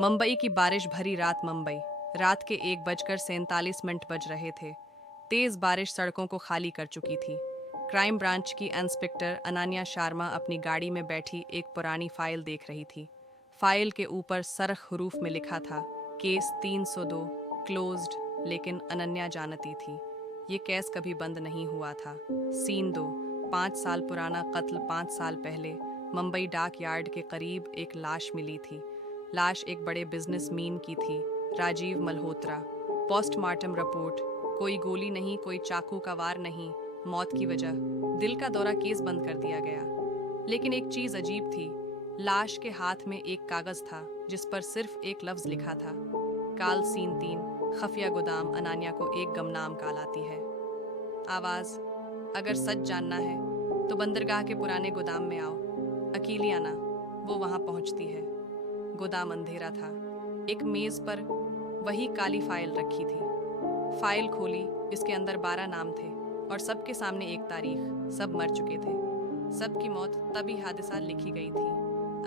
मुंबई की बारिश भरी रात। मुंबई रात के 1:47 बज रहे थे। तेज बारिश सड़कों को खाली कर चुकी थी। क्राइम ब्रांच की इंस्पेक्टर अनन्या शर्मा अपनी गाड़ी में बैठी एक पुरानी फाइल देख रही थी। फाइल के ऊपर सरख हरूफ में लिखा था, केस 302 क्लोज्ड। लेकिन अनन्या जानती थी ये केस कभी बंद नहीं हुआ था। सीन 2। 5 साल पुराना कत्ल। 5 साल पहले मुंबई डाक यार्ड के करीब एक लाश मिली थी। लाश एक बड़े बिजनेसमैन की थी, राजीव मल्होत्रा। पोस्टमार्टम रिपोर्ट, कोई गोली नहीं, कोई चाकू का वार नहीं। मौत की वजह दिल का दौरा। केस बंद कर दिया गया। लेकिन एक चीज अजीब थी। लाश के हाथ में एक कागज था जिस पर सिर्फ एक लफ्ज लिखा था, काल। सीन 3। खफिया गोदाम। अनन्या को एक गमनाम काल आती है। आवाज, अगर सच जानना है तो बंदरगाह के पुराने गोदाम में आओ, अकेली आना। वो वहां पहुंचती है। गोदाम अंधेरा था। एक मेज पर वही काली फाइल रखी थी। फाइल खोली, इसके अंदर 12 नाम थे और सबके सामने एक तारीख। सब मर चुके थे। सबकी मौत तभी हादसा लिखी गई थी।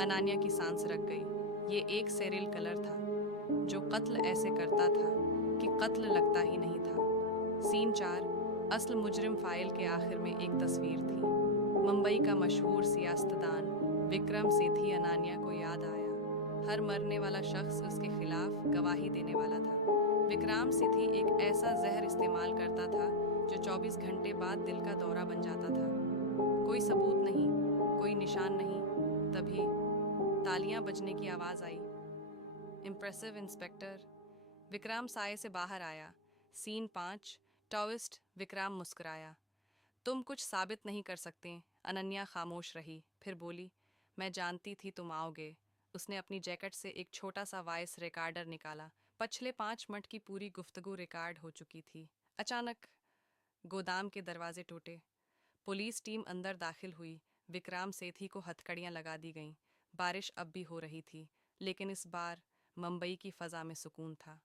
अनन्या की सांस रक गई। ये एक सेरियल किलर था जो कत्ल ऐसे करता था कि कत्ल लगता ही नहीं था। सीन 4। असल मुजरिम। फाइल के आखिर में एक तस्वीर थी। मुंबई का मशहूर सियासतदान विक्रम सेठी। अनन्या को याद आया, हर मरने वाला शख्स उसके खिलाफ गवाही देने वाला था। विक्रम सेठी एक ऐसा जहर इस्तेमाल करता था जो 24 घंटे बाद दिल का दौरा बन जाता था। कोई सबूत नहीं, कोई निशान नहीं। तभी तालियां बजने की आवाज आई। Impressive inspector. विक्रम साए से बाहर आया। सीन 5। टॉविस्ट। विक्रम मुस्कुराया। तुम कुछ साबित नहीं कर सकते। अनन्या खामोश रही, फिर बोली, मैं जानती थी तुम आओगे। उसने अपनी जैकेट से एक छोटा सा वॉइस रिकॉर्डर निकाला। पिछले 5 मिनट की पूरी गुफ्तगू रिकॉर्ड हो चुकी थी। अचानक गोदाम के दरवाजे टूटे। पुलिस टीम अंदर दाखिल हुई। विक्रम सेठी को हथकड़ियां लगा दी गईं। बारिश अब भी हो रही थी, लेकिन इस बार मुंबई की फजा में सुकून था।